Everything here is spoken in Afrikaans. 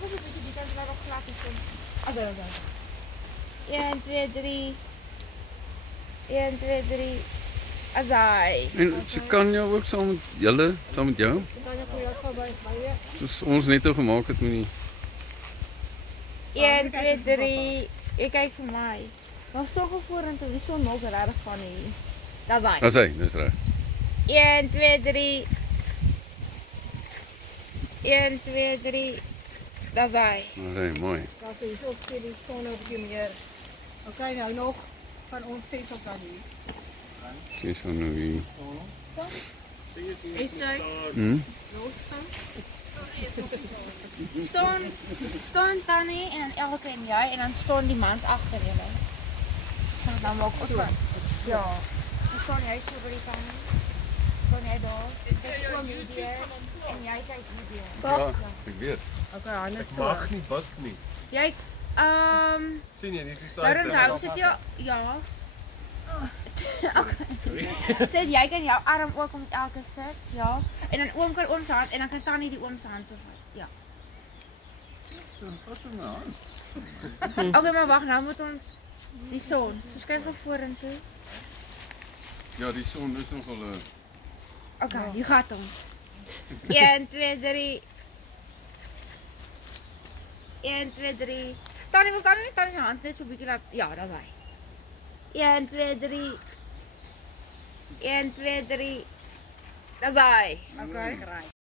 Kijk eens of die kant waar op slaat is. Oké. 1, 2, 3. 1, 2, 3. Azai. En ze kan jou ook saam met julle, saam met jou. Ze kan ook jou gou by je. Soos ons net gemaak het met die 1, 2, 3. Jy kyk vir my. Maar so gevoorend wie so nog regtig van hier. Daai. Dis hy, dis reg. 1, 2, 3. 1, 2, 3. Dat is hij. Dis mooi. Dat is ook die zon op je meer. Oké, nou nog van ons 6 op dan hier. Dis van nou hier. Is jy? Los gaan? Staan Tannie en elke en jij en dan staan die mans achter jullie. Dan ook op. Ja. Dan staan jij zo bij die Tannie. Staan jij daar. Dit kom hier en jij kijkt hier. Ja, ek weet. Oké, anders Ek mag nie buk nie. Jy Sien jy, dis die size nou onthou sit jy ja. Sit jy kan jou arm ook om elke sit, ja. En dan oom kan oom se hand en dan kan Tannie die oom se hand so vat. Ja. Pas hom aan. Okay, maar wag, nou moet ons die son. So skuif gou vorentoe. Ja, die son is nogal 'n Okay, hier gaat ons. 1, 2, 3. 1, 2, 3. Tannie, wil kan nie Tannie se hand net so bietjie laat. Ja, dat is hy. 1, 2, 3. 1, 2, 3. Dat is hy. Oké.